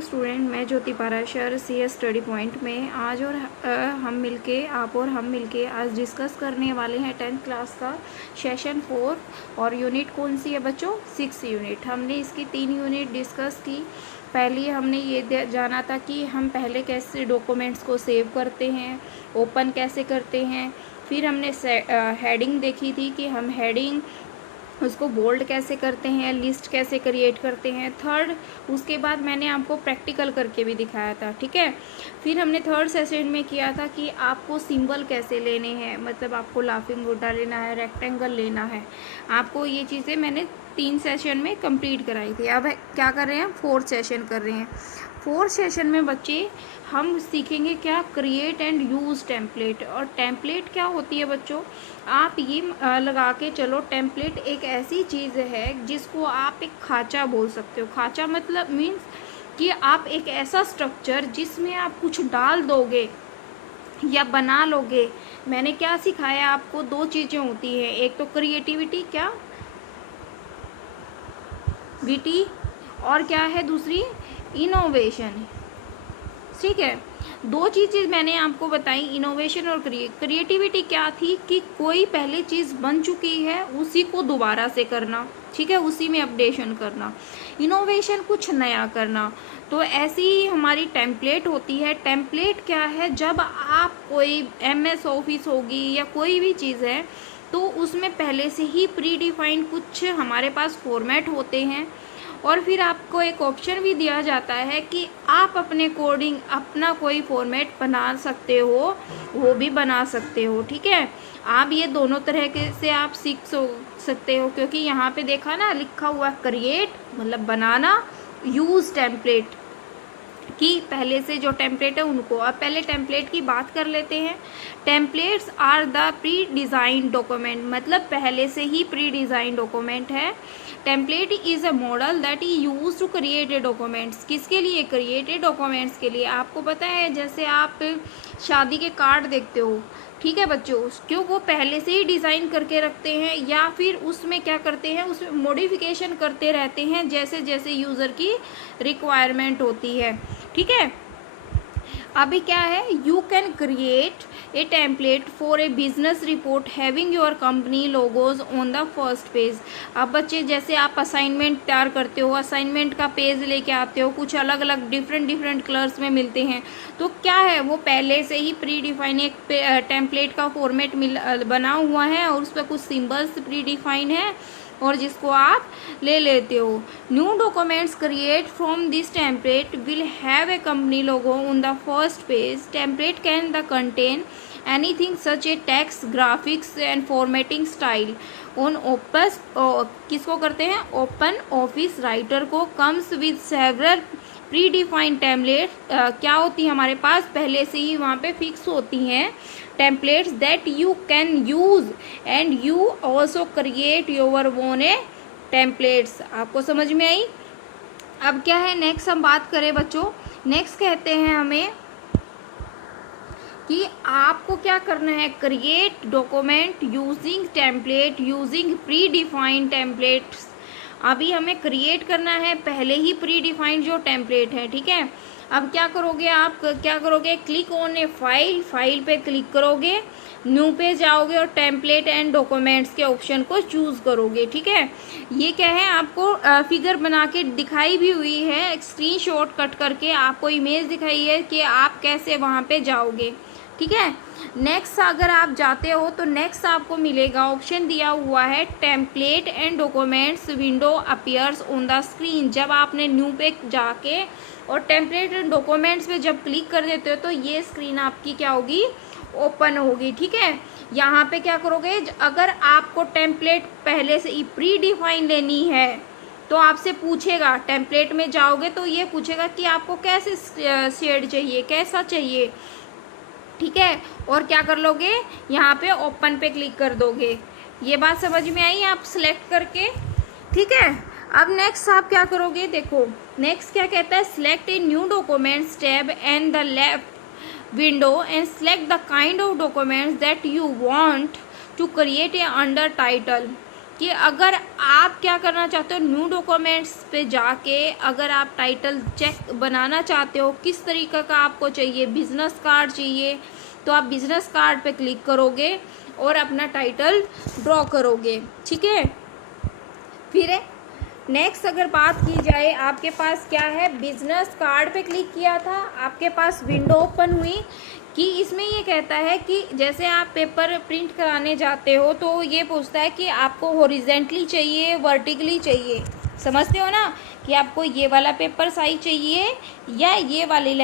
Hello student, मैं ज्योति Parashar CS study point में आज और हम मिलके आज डिस्कस करने वाले हैं 10th क्लास का सेशन 4। और यूनिट कौन सी है बच्चों? 6 यूनिट। हमने इसकी 3 यूनिट डिस्कस की। पहले हमने ये जाना था कि हम पहले कैसे डॉक्यूमेंट्स को सेव करते हैं, ओपन कैसे करते हैं। फिर हमने हेडिंग देखी थी कि हम हेडिंग उसको बोल्ड कैसे करते हैं, लिस्ट कैसे क्रिएट करते हैं। थर्ड, उसके बाद मैंने आपको प्रैक्टिकल करके भी दिखाया था, ठीक है। फिर हमने थर्ड सेशन में किया था कि आपको सिंबल कैसे लेने हैं, मतलब आपको लाफिंग बुड्ढा लेना है, रेक्टेंगल लेना है। आपको ये चीज़ें मैंने 3 सेशन में कंप्लीट कराई थी। अब क्या कर रहे हैं, 4th सेशन कर रहे हैं। 4th सेशन में बच्चे हम सीखेंगे क्या, क्रिएट एंड यूज़ टेम्पलेट। और टेम्पलेट क्या होती है बच्चों, आप ये लगा के चलो, टेम्पलेट एक ऐसी चीज़ है जिसको आप एक खांचा बोल सकते हो। खांचा मतलब मीन्स कि आप एक ऐसा स्ट्रक्चर जिसमें आप कुछ डाल दोगे या बना लोगे। मैंने क्या सिखाया आपको, 2 चीज़ें होती हैं, एक तो क्रिएटिविटी क्या विटी, और क्या है दूसरी, इनोवेशन। ठीक है, 2 चीज़ें मैंने आपको बताई, इनोवेशन और क्रिएटिविटी क्या थी कि कोई पहले चीज़ बन चुकी है उसी को दोबारा से करना, ठीक है, उसी में अपडेशन करना। इनोवेशन कुछ नया करना। तो ऐसी ही हमारी टेम्पलेट होती है। टेम्पलेट क्या है, जब आप कोई MS ऑफिस होगी या कोई भी चीज़ है तो उसमें पहले से ही प्री डिफाइंड कुछ हमारे पास फॉर्मेट होते हैं। और फिर आपको एक ऑप्शन भी दिया जाता है कि आप अपने कोडिंग अपना कोई फॉर्मेट बना सकते हो, वो भी बना सकते हो, ठीक है। आप ये दोनों तरह के से आप सीख सकते हो, क्योंकि यहाँ पे देखा ना लिखा हुआ क्रिएट मतलब बनाना, यूज़ टेम्पलेट कि पहले से जो टेम्पलेट है उनको। अब पहले टेम्पलेट की बात कर लेते हैं। Templates are the pre design document, मतलब पहले से ही प्री डिज़ाइन डॉक्यूमेंट है। Template is a model that we use to create a documents. किसके लिए? क्रिएटेड डॉक्यूमेंट्स के लिए। आपको पता है जैसे आप शादी के कार्ड देखते हो, ठीक है बच्चों, क्यों वो पहले से ही डिज़ाइन करके रखते हैं या फिर उसमें क्या करते हैं, उसमें मॉडिफिकेशन करते रहते हैं जैसे जैसे यूज़र की रिक्वायरमेंट होती है, ठीक है। अभी क्या है, you can create a template for a business report having your company logos on the first page. अब बच्चे जैसे आप असाइनमेंट तैयार करते हो, असाइनमेंट का पेज लेके आते हो, कुछ अलग अलग डिफरेंट कलर्स में मिलते हैं, तो क्या है वो पहले से ही प्री डिफाइन एक टेम्पलेट का फॉर्मेट बना हुआ है और उस पर कुछ सिम्बल्स प्री डिफाइन है और जिसको आप ले लेते हो। New documents create from this template will have a company logo on the first page. Template can the contain anything such A text, graphics and formatting style on opus. किसको करते हैं? ओपन ऑफिस राइटर को comes with several pre defined template. क्या होती है हमारे पास, पहले से ही वहाँ पे फिक्स होती हैं templates that you can use and you also create your own A templates. आपको समझ में आई? अब क्या है, नेक्स्ट हम बात करें बच्चों, नेक्स्ट कहते हैं हमें कि आपको क्या करना है, create document using template using pre defined templates. अभी हमें क्रिएट करना है पहले ही प्री डिफाइंड जो टेम्पलेट है, ठीक है। अब क्या करोगे, आप क्या करोगे, click on A file, file पे क्लिक करोगे, न्यू पे जाओगे और टेम्पलेट एंड डॉक्यूमेंट्स के ऑप्शन को चूज करोगे, ठीक है। ये क्या है, आपको फिगर बना के दिखाई भी हुई है, स्क्रीनशॉट कट करके आपको इमेज दिखाई है कि आप कैसे वहाँ पे जाओगे, ठीक है। नेक्स्ट अगर आप जाते हो तो नेक्स्ट आपको मिलेगा, ऑप्शन दिया हुआ है template and documents window appears on the screen. जब आपने न्यू पे जाके और टेम्पलेट एंड डॉक्यूमेंट्स पे जब क्लिक कर देते हो तो ये स्क्रीन आपकी क्या होगी, ओपन होगी, ठीक है। यहाँ पे क्या करोगे, अगर आपको टेम्पलेट पहले से ही प्री डिफाइन लेनी है तो आपसे पूछेगा, टेम्पलेट में जाओगे तो ये पूछेगा कि आपको कैसे शेड चाहिए, कैसा चाहिए, ठीक है। और क्या कर लोगे, यहाँ पे ओपन पे क्लिक कर दोगे। ये बात समझ में आई आप सिलेक्ट करके, ठीक है। अब नेक्स्ट आप क्या करोगे, देखो नेक्स्ट क्या कहता है, select a new documents tab and the left window and select the kind of documents that you want to create a under title. कि अगर आप क्या करना चाहते हो, न्यू डॉक्यूमेंट्स पे जाके अगर आप टाइटल चेक बनाना चाहते हो किस तरीके का आपको चाहिए, बिजनेस कार्ड चाहिए, तो आप बिजनेस कार्ड पे क्लिक करोगे और अपना टाइटल ड्रॉ करोगे। ठीक है, फिर नेक्स्ट अगर बात की जाए, आपके पास क्या है, बिजनेस कार्ड पे क्लिक किया था, आपके पास विंडो ओपन हुई कि इसमें ये कहता है कि जैसे आप पेपर प्रिंट कराने जाते हो तो ये पूछता है कि आपको हॉरिजेंटली चाहिए, वर्टिकली चाहिए, समझते हो ना, कि आपको ये वाला पेपर साइज चाहिए या ये वाली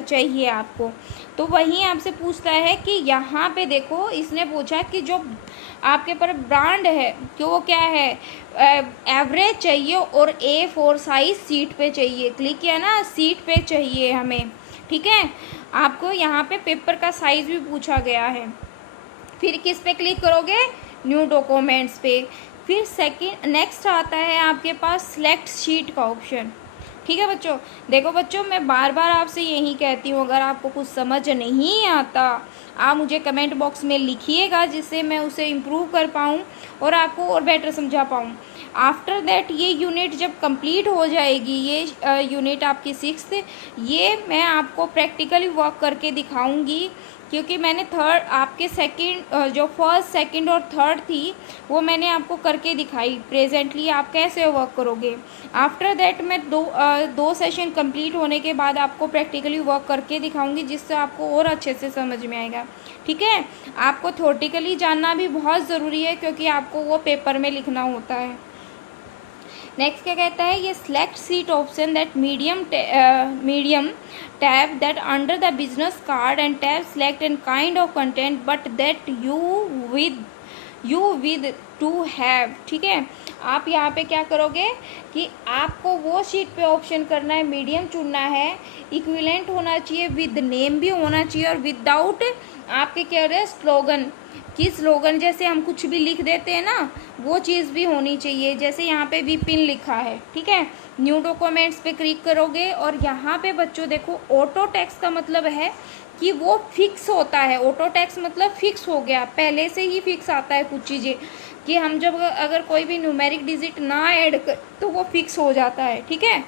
चाहिए आपको। तो वहीं आपसे पूछता है कि यहाँ पे देखो, इसने पूछा कि जो आपके पर ब्रांड है कि वो क्या है, एवरेज चाहिए और A4 साइज सीट पे चाहिए। क्लिक किया ना, सीट पे चाहिए हमें। ठीक है, आपको यहाँ पे पेपर का साइज भी पूछा गया है। फिर किस पे क्लिक करोगे, न्यू डॉक्यूमेंट्स पे। फिर सेकंड नेक्स्ट आता है आपके पास सिलेक्ट शीट का ऑप्शन। ठीक है बच्चों, देखो बच्चों, मैं बार बार आपसे यही कहती हूँ, अगर आपको कुछ समझ नहीं आता आप मुझे कमेंट बॉक्स में लिखिएगा, जिससे मैं उसे इम्प्रूव कर पाऊँ और आपको और बेटर समझा पाऊँ। आफ्टर दैट ये यूनिट जब कंप्लीट हो जाएगी, ये यूनिट आपकी 6th, ये मैं आपको प्रैक्टिकली वर्क करके दिखाऊंगी, क्योंकि मैंने थर्ड आपके सेकंड जो फर्स्ट सेकंड और थर्ड थी वो मैंने आपको करके दिखाई। प्रेजेंटली आप कैसे वर्क करोगे, आफ्टर दैट मैं दो सेशन कंप्लीट होने के बाद आपको प्रैक्टिकली वर्क करके दिखाऊंगी, जिससे आपको और अच्छे से समझ में आएगा। ठीक है, आपको थ्योरेटिकली जानना भी बहुत ज़रूरी है, क्योंकि आपको वो पेपर में लिखना होता है। नेक्स्ट क्या कहता है, ये select seat option that medium tab that under the business card and tab select and kind of content but that you with two have. ठीक है, आप यहाँ पे क्या करोगे कि आपको वो शीट पे ऑप्शन करना है, मीडियम चुनना है, इक्विवेलेंट होना चाहिए, विद नेम भी होना चाहिए और विदाउट आपके क्या रहे स्लोगन, कि स्लोगन जैसे हम कुछ भी लिख देते हैं ना, वो चीज़ भी होनी चाहिए। जैसे यहाँ पे विपिन लिखा है। ठीक है, न्यू डॉक्यूमेंट्स पे क्लिक करोगे और यहाँ पे बच्चों देखो, ऑटो टेक्स्ट का मतलब है कि वो फिक्स होता है। ऑटो टेक्स्ट मतलब फिक्स हो गया, पहले से ही फिक्स आता है कुछ चीज़ें, कि हम जब अगर कोई भी न्यूमेरिक डिजिट ना ऐड कर तो वो फिक्स हो जाता है। ठीक है,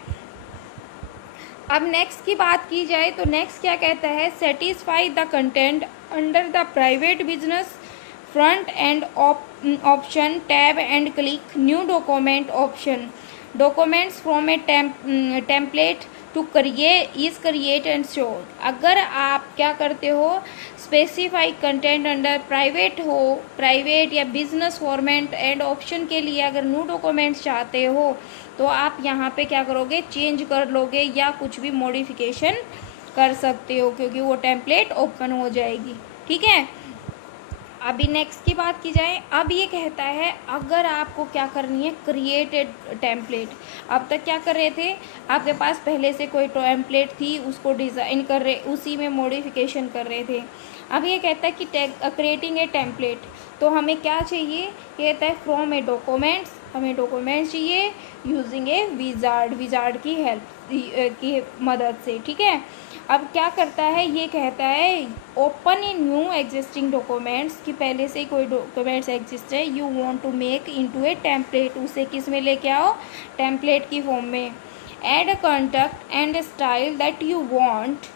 अब नेक्स्ट की बात की जाए तो नेक्स्ट क्या कहता है, satisfy the content under the private business front end option tab and click new document option. Documents from a template to create and show. अगर आप क्या करते हो, स्पेसिफाई कंटेंट अंडर प्राइवेट या बिजनेस फॉर्मेट एंड ऑप्शन के लिए अगर new documents चाहते हो तो आप यहाँ पे क्या करोगे, चेंज कर लोगे या कुछ भी मॉडिफिकेशन कर सकते हो, क्योंकि वो टेम्पलेट ओपन हो जाएगी। ठीक है, अभी नेक्स्ट की बात की जाए, अब ये कहता है अगर आपको क्या करनी है, क्रिएटेड टेम्पलेट। अब तक क्या कर रहे थे, आपके पास पहले से कोई टेम्पलेट थी, उसको डिज़ाइन कर रहे, उसी में मॉडिफिकेशन कर रहे थे। अब ये कहता है कि क्रिएटिंग ए टेम्पलेट, तो हमें क्या चाहिए, कहता है फ्रॉम ए डॉक्यूमेंट्स, हमें डॉक्यूमेंट्स चाहिए यूजिंग ए विजार्ड की हेल्प की मदद से। ठीक है, अब क्या करता है, ये कहता है open in new existing documents, कि पहले से कोई डॉक्यूमेंट्स एग्जिस्ट है, you want to make into a template, उसे किस में लेके आओ, टेम्पलेट की फॉर्म में। Add a content and style that you want,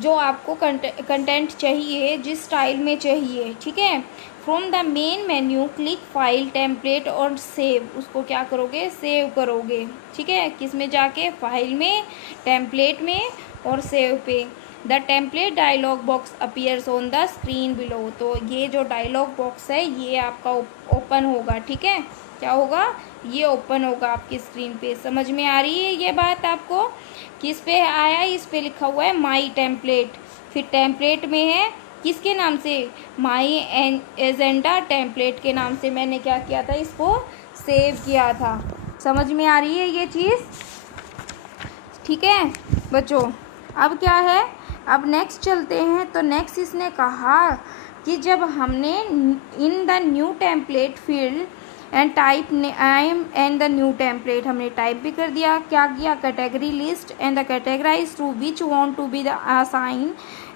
जो आपको कंटेंट चाहिए, जिस स्टाइल में चाहिए। ठीक है, from the main menu click file template और सेव, उसको क्या करोगे, सेव करोगे। ठीक है, किस में जाके, फाइल में, टेम्पलेट में और सेव पे। The template dialog box appears on the screen below, तो ये जो डायलॉग बॉक्स है ये आपका ओपन होगा। ठीक है, क्या होगा, ये ओपन होगा आपकी स्क्रीन पे। समझ में आ रही है ये बात आपको, किस पे आया, इस पे लिखा हुआ है माई टेम्पलेट, फिर टेम्पलेट में है किसके नाम से, माई एजेंडा टेम्पलेट के नाम से मैंने क्या किया था, इसको सेव किया था। समझ में आ रही है ये चीज़। ठीक है बच्चों, अब क्या है, अब नेक्स्ट चलते हैं। तो नेक्स्ट इसने कहा कि जब हमने in the new template field and type name and the new template, हमने टाइप भी कर दिया। क्या किया, category list and the categorize to which want to be the assign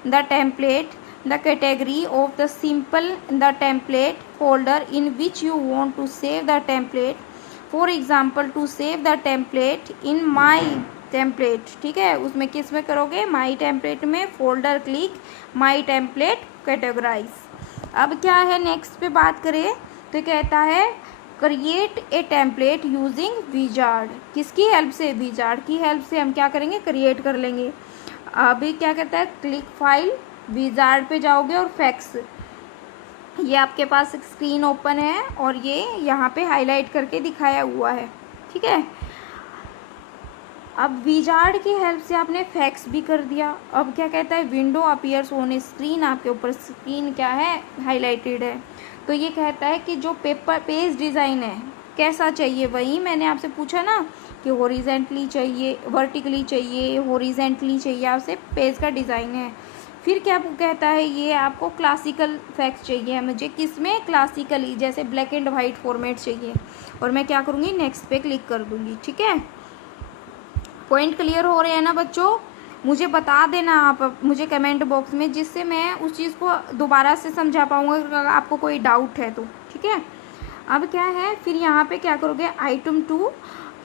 the template the category of the simple the template folder in which you want to save the template, for example to save the template in my template. ठीक है, उसमें किस में करोगे, my template में, folder click, माई template, categorise. अब क्या है नेक्स्ट पे बात करें तो कहता है create a template using wizard. किसकी हेल्प से, विजार्ड की हेल्प से हम क्या करेंगे, क्रिएट कर लेंगे। अभी क्या कहता है, क्लिक फाइल, विजार्ड पे जाओगे और फैक्स, ये आपके पास स्क्रीन ओपन है और ये यहाँ पे हाईलाइट करके दिखाया हुआ है। ठीक है, अब विजार्ड की हेल्प से आपने फैक्स भी कर दिया। अब क्या कहता है, विंडो अपीयर्स ऑन स्क्रीन, आपके ऊपर स्क्रीन क्या है, हाईलाइटेड है। तो ये कहता है कि जो पेज डिज़ाइन है कैसा चाहिए, वही मैंने आपसे पूछा ना कि हॉरिजेंटली चाहिए, वर्टिकली चाहिए, हॉरिजेंटली चाहिए, आपसे पेज का डिज़ाइन है। फिर क्या कहता है, ये आपको क्लासिकल फैक्स चाहिए मुझे, किसमें, क्लासिकली, जैसे ब्लैक एंड वाइट फॉर्मेट चाहिए। और मैं क्या करूँगी, नेक्स्ट पे क्लिक कर दूँगी। ठीक है, पॉइंट क्लियर हो रहे हैं ना बच्चों, मुझे बता देना आप मुझे कमेंट बॉक्स में, जिससे मैं उस चीज़ को दोबारा से समझा पाऊँगा अगर आपको कोई डाउट है तो। ठीक है, अब क्या है, फिर यहाँ पे क्या करोगे, आइटम टू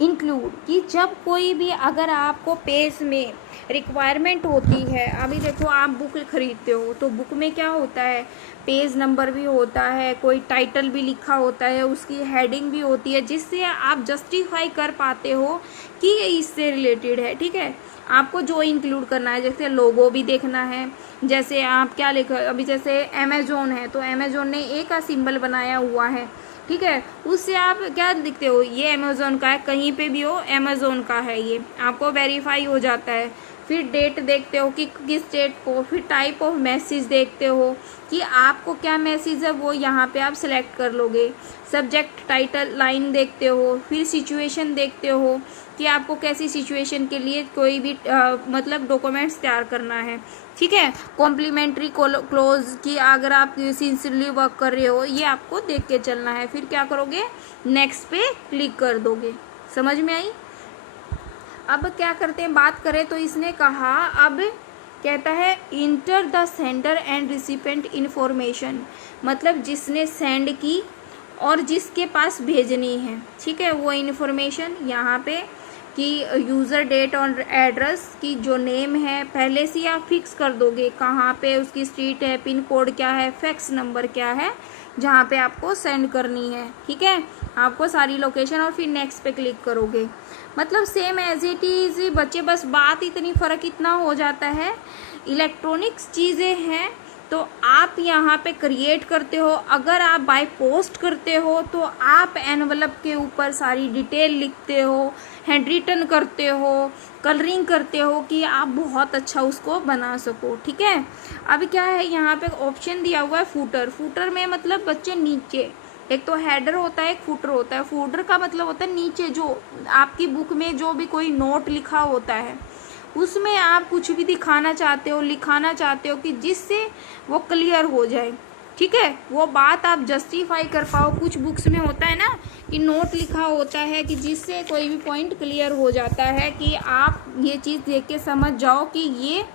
इंक्लूड, कि जब कोई भी अगर आपको पेज में रिक्वायरमेंट होती है, अभी देखो आप बुक खरीदते हो तो बुक में क्या होता है, पेज नंबर भी होता है, कोई टाइटल भी लिखा होता है, उसकी हेडिंग भी होती है, जिससे आप जस्टिफाई कर पाते हो कि ये इससे रिलेटेड है। ठीक है, आपको जो इंक्लूड करना है, जैसे लोगो भी देखना है, जैसे आप क्या लिखो, अभी जैसे अमेजोन है तो अमेजोन ने ए का सिंबल बनाया हुआ है। ठीक है, उससे आप क्या लिखते हो, ये अमेजोन का है, कहीं पे भी हो अमेजोन का है, ये आपको वेरीफाई हो जाता है। फिर डेट देखते हो कि किस डेट को, फिर टाइप ऑफ मैसेज देखते हो कि आपको क्या मैसेज है, वो यहाँ पे आप सिलेक्ट कर लोगे। सब्जेक्ट टाइटल लाइन देखते हो, फिर सिचुएशन देखते हो कि आपको कैसी सिचुएशन के लिए कोई भी मतलब डॉक्यूमेंट्स तैयार करना है। ठीक है, कॉम्प्लीमेंट्री क्लोज की अगर आप सिंसियरली वर्क कर रहे हो, ये आपको देख के चलना है। फिर क्या करोगे, नेक्स्ट पे क्लिक कर दोगे। समझ में आई। अब क्या करते हैं, बात करें तो इसने कहा, अब कहता है enter the sender and recipient information, मतलब जिसने सेंड की और जिसके पास भेजनी है। ठीक है, वो इन्फॉर्मेशन यहाँ पे कि यूज़र डेट और एड्रेस की जो नेम है पहले से आप फिक्स कर दोगे, कहाँ पे उसकी स्ट्रीट है, पिन कोड क्या है, फैक्स नंबर क्या है, जहाँ पे आपको सेंड करनी है। ठीक है, आपको सारी लोकेशन, और फिर नेक्स्ट पे क्लिक करोगे। मतलब सेम एज इट इज़ बच्चे, बस बात इतनी फ़र्क इतना हो जाता है, इलेक्ट्रॉनिक्स चीज़ें हैं तो आप यहाँ पे क्रिएट करते हो। अगर आप बाय पोस्ट करते हो तो आप एनवलप के ऊपर सारी डिटेल लिखते हो, हैंड रिटन करते हो, कलरिंग करते हो कि आप बहुत अच्छा उसको बना सको। ठीक है, अब क्या है, यहाँ पे ऑप्शन दिया हुआ है फूटर। फूटर में मतलब बच्चे नीचे, एक तो हेडर होता है, एक फूटर होता है। फूटर का मतलब होता है नीचे, जो आपकी बुक में जो भी कोई नोट लिखा होता है उसमें आप कुछ भी दिखाना चाहते हो, लिखाना चाहते हो कि जिससे वो क्लियर हो जाए। ठीक है, वो बात आप जस्टिफाई कर पाओ। कुछ बुक्स में होता है ना कि नोट लिखा होता है कि जिससे कोई भी पॉइंट क्लियर हो जाता है कि आप ये चीज़ देख के समझ जाओ कि ये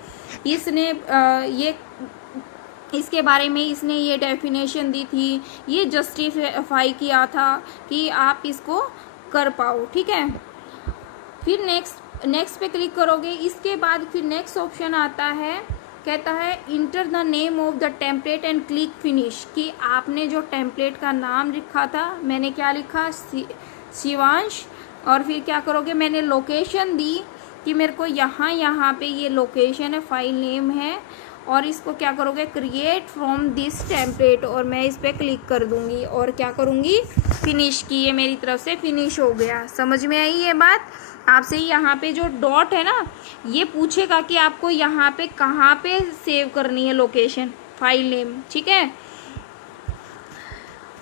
ये इसके बारे में इसने ये डेफिनेशन दी थी, ये जस्टिफाई किया था कि आप इसको कर पाओ। ठीक है, फिर नेक्स्ट पे क्लिक करोगे। इसके बाद फिर नेक्स्ट ऑप्शन आता है, कहता है enter the name of the template and click finish, कि आपने जो टेम्पलेट का नाम लिखा था, मैंने क्या लिखा, शिवांश, और फिर क्या करोगे, मैंने लोकेशन दी कि मेरे को यहाँ पे ये लोकेशन है, फाइल नेम है, और इसको क्या करोगे, क्रिएट फ्रॉम दिस टेम्पलेट, और मैं इस पर क्लिक कर दूंगी और क्या करूँगी, फिनिश की। ये मेरी तरफ से फिनिश हो गया। समझ में आई ये बात। आपसे यहाँ पे जो डॉट है ना, ये पूछेगा कि आपको यहाँ पे कहाँ पे सेव करनी है लोकेशन, फाइल नेम। ठीक है,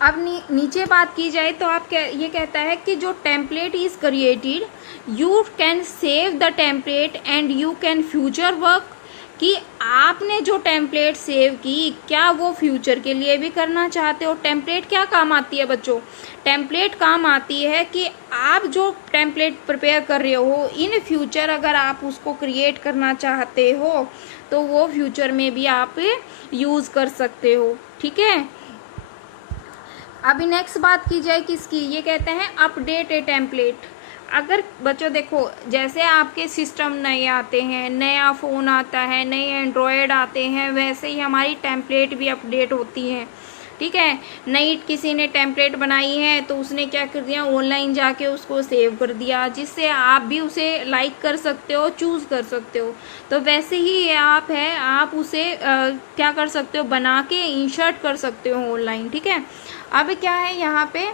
अब नीचे बात की जाए तो आप ये कहता है कि जो template is created, you can save the template and you can future work कि आपने जो टेम्पलेट सेव की क्या वो फ्यूचर के लिए भी करना चाहते हो। टेम्पलेट क्या काम आती है बच्चों? टेम्पलेट काम आती है कि आप जो टेम्पलेट प्रिपेयर कर रहे हो इन फ्यूचर अगर आप उसको क्रिएट करना चाहते हो तो वो फ्यूचर में भी आप यूज़ कर सकते हो। ठीक है, अभी नेक्स्ट बात की जाए किसकी, ये कहते हैं अपडेट ए टेम्पलेट। अगर बच्चों देखो, जैसे आपके सिस्टम नए आते हैं, नया फ़ोन आता है, नए एंड्रॉयड आते हैं, वैसे ही हमारी टेम्पलेट भी अपडेट होती हैं। ठीक है, नई किसी ने टेम्पलेट बनाई है तो उसने क्या कर दिया, ऑनलाइन जाके उसको सेव कर दिया, जिससे आप भी उसे लाइक कर सकते हो, चूज़ कर सकते हो। तो वैसे ही ये आप है, आप उसे क्या कर सकते हो, बना के इंसर्ट कर सकते हो ऑनलाइन। ठीक है, अब क्या है यहाँ पे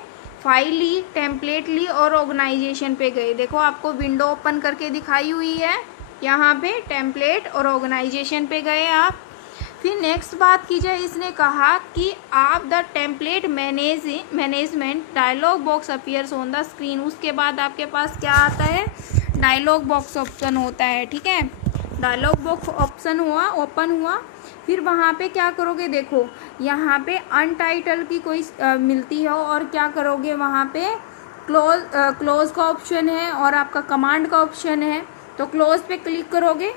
फाइल ली, टेम्पलेट ली और ऑर्गेनाइजेशन पे गए। देखो आपको विंडो ओपन करके दिखाई हुई है, यहाँ पे टेम्पलेट और ऑर्गेनाइजेशन पे गए आप। फिर नेक्स्ट बात की जाए, इसने कहा कि आप the template management dialog box appears on the screen. उसके बाद आपके पास क्या आता है, डायलॉग बॉक्स ऑप्शन होता है। ठीक है, डायलॉग बॉक्स ऑप्शन हुआ, ओपन हुआ। फिर वहाँ पे क्या करोगे, देखो यहाँ पे अनटाइटल की कोई मिलती है और क्या करोगे, वहाँ पे क्लोज का ऑप्शन है और आपका कमांड का ऑप्शन है। तो क्लोज पे क्लिक करोगे,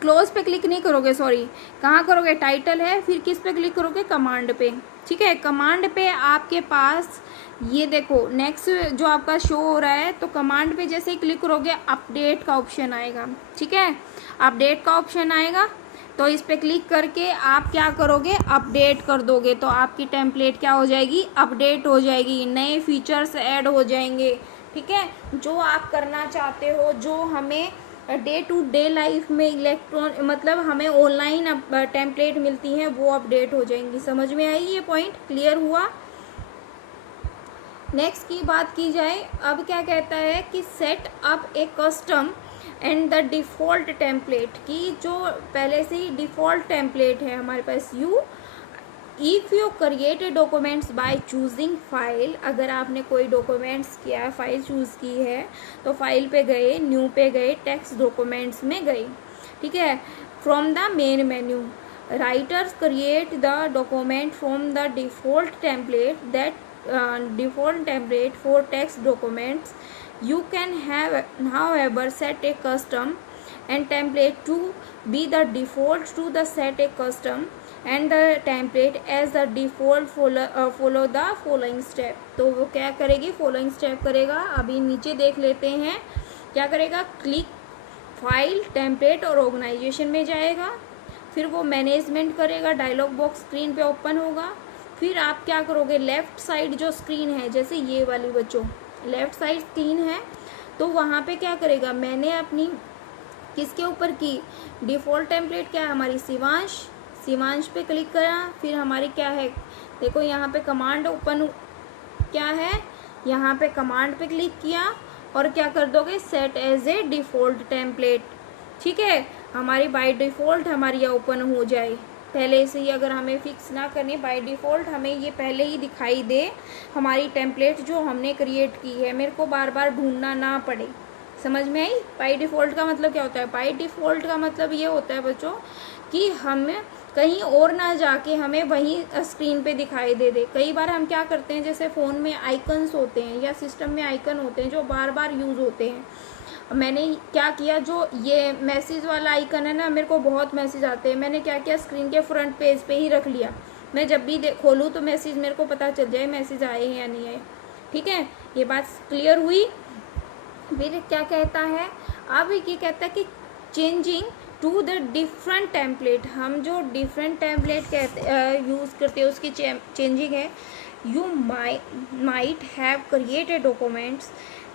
क्लोज पे क्लिक नहीं करोगे, सॉरी, कहाँ करोगे, टाइटल है, फिर किस पे क्लिक करोगे, कमांड पे। ठीक है, कमांड पे आपके पास ये देखो नेक्स्ट जो आपका शो हो रहा है, तो कमांड पे जैसे ही क्लिक करोगे अपडेट का ऑप्शन आएगा। ठीक है, अपडेट का ऑप्शन आएगा तो इस पे क्लिक करके आप क्या करोगे, अपडेट कर दोगे, तो आपकी टेम्पलेट क्या हो जाएगी, अपडेट हो जाएगी, नए फीचर्स ऐड हो जाएंगे। ठीक है, जो आप करना चाहते हो, जो हमें डे टू डे लाइफ में इलेक्ट्रॉन मतलब हमें ऑनलाइन टेम्पलेट मिलती हैं, वो अपडेट हो जाएंगी। समझ में आई, ये पॉइंट क्लियर हुआ। नेक्स्ट की बात की जाए, अब क्या कहता है कि set up a custom and the default template, की जो पहले से ही डिफ़ॉल्ट टेम्पलेट है हमारे पास, if you create a documents by choosing file, अगर आपने कोई डॉक्यूमेंट्स किया है, फाइल चूज़ की है, तो फाइल पे गए, न्यू पे गए, टेक्स्ट डॉक्यूमेंट्स में गए। ठीक है, from the main menu writers create the document from the default template that default template for text documents. You can have however set a custom and template to be the default to the set a custom and the template as the default follow the following step. तो वो क्या करेगी, following step करेगा। अभी नीचे देख लेते हैं क्या करेगा, क्लिक फाइल, टेम्पलेट और ऑर्गेनाइजेशन में जाएगा, फिर वो मैनेजमेंट करेगा, डायलॉग बॉक्स स्क्रीन पे ओपन होगा। फिर आप क्या करोगे, लेफ़्ट साइड जो स्क्रीन है, जैसे ये वाली बच्चों लेफ़्ट साइड स्क्रीन है, तो वहाँ पे क्या करेगा, मैंने अपनी किसके ऊपर की, डिफ़ॉल्ट टेम्पलेट क्या है हमारी, शिवांश पे क्लिक करा। फिर हमारी क्या है, देखो यहाँ पे कमांड ओपन क्या है, यहाँ पे कमांड पे क्लिक किया और क्या कर दोगे, set as a default template. ठीक है, हमारी बाय डिफ़ॉल्ट हमारी यह ओपन हो जाए। पहले से ही अगर हमें फिक्स ना करनी, बाय डिफ़ॉल्ट हमें ये पहले ही दिखाई दे हमारी टेम्पलेट जो हमने क्रिएट की है, मेरे को बार बार ढूंढना ना पड़े। समझ में आई, बाय डिफ़ॉल्ट का मतलब क्या होता है, बाय डिफ़ॉल्ट का मतलब ये होता है बच्चों कि हम कहीं और ना जाके हमें वहीं स्क्रीन पे दिखाई दे दे। कई बार हम क्या करते हैं, जैसे फ़ोन में आइकन्स होते हैं या सिस्टम में आइकन होते हैं जो बार बार यूज़ होते हैं। मैंने क्या किया, जो ये मैसेज वाला आइकन है ना, मेरे को बहुत मैसेज आते हैं, मैंने क्या किया, स्क्रीन के फ्रंट पेज पे ही रख लिया। मैं जब भी खोलूँ तो मैसेज मेरे को पता चल जाए मैसेज आए हैं या नहीं आए। ठीक है, ये बात क्लियर हुई। फिर क्या कहता है, अब ये कहता है कि changing to the different template, हम जो डिफरेंट टेम्पलेट कहते यूज़ करते हैं उसकी चेंजिंग है। You might have created documents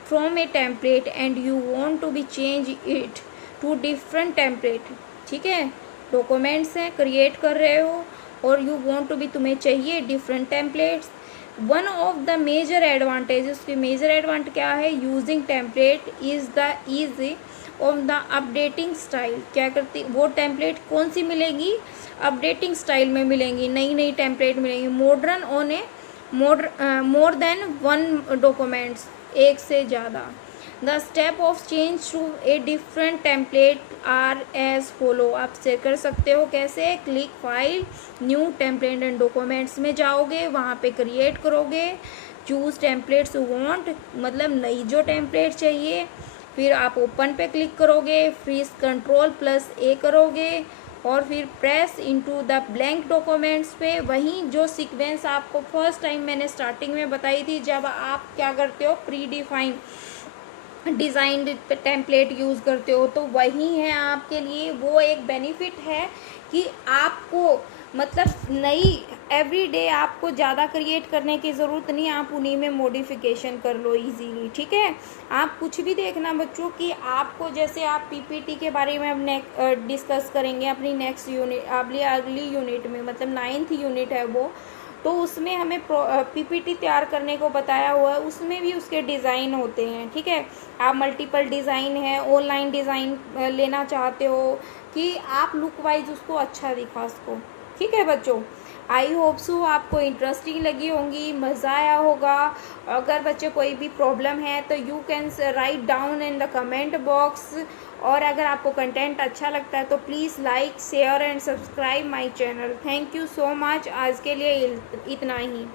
from a template and you want to be change it to different template। ठीक है, डॉक्यूमेंट्स हैं, क्रिएट कर रहे हो और यू वांट टू बी, तुम्हें चाहिए different templates. One of the major advantages, की मेजर एडवांटेज क्या है, using template is the easy of the updating style. क्या करती, वो टेम्पलेट कौन सी मिलेगी, अपडेटिंग स्टाइल में मिलेंगी, नई नई टेम्पलेट मिलेंगी। Modern on a more than one documents, एक से ज़्यादा। The step of change to a different template are as follow. आप चेक कर सकते हो कैसे, click file, new template and documents में जाओगे, वहाँ पे क्रिएट करोगे, चूज टेम्पलेट्स यू वांट, मतलब नई जो टेम्पलेट चाहिए, फिर आप ओपन पे क्लिक करोगे, फिर Ctrl+A करोगे और फिर press into the blank documents पे वहीं जो सीक्वेंस आपको फर्स्ट टाइम मैंने स्टार्टिंग में बताई थी, जब आप क्या करते हो pre define design template use करते हो, तो वही है आपके लिए। वो एक बेनिफिट है कि आपको मतलब नई एवरी डे आपको ज़्यादा क्रिएट करने की ज़रूरत नहीं, आप उन्हीं में मॉडिफिकेशन कर लो इजीली, ठीक है। आप कुछ भी देखना बच्चों कि आपको, जैसे आप पीपीटी के बारे में अब डिस्कस करेंगे अपनी नेक्स्ट यूनिट, अगली यूनिट में, मतलब 9th यूनिट है वो, तो उसमें हमें पीपीटी तैयार करने को बताया हुआ है, उसमें भी उसके डिज़ाइन होते हैं, ठीक है। आप मल्टीपल डिज़ाइन है, ऑनलाइन डिज़ाइन लेना चाहते हो कि आप लुक वाइज उसको अच्छा दिखा उसको, ठीक है बच्चों। आई होप सो आपको इंटरेस्टिंग लगी होंगी, मज़ा आया होगा। अगर बच्चे कोई भी प्रॉब्लम है तो you can write down in the comment box, और अगर आपको कंटेंट अच्छा लगता है तो please like share and subscribe my channel. Thank you so much. आज के लिए इतना ही।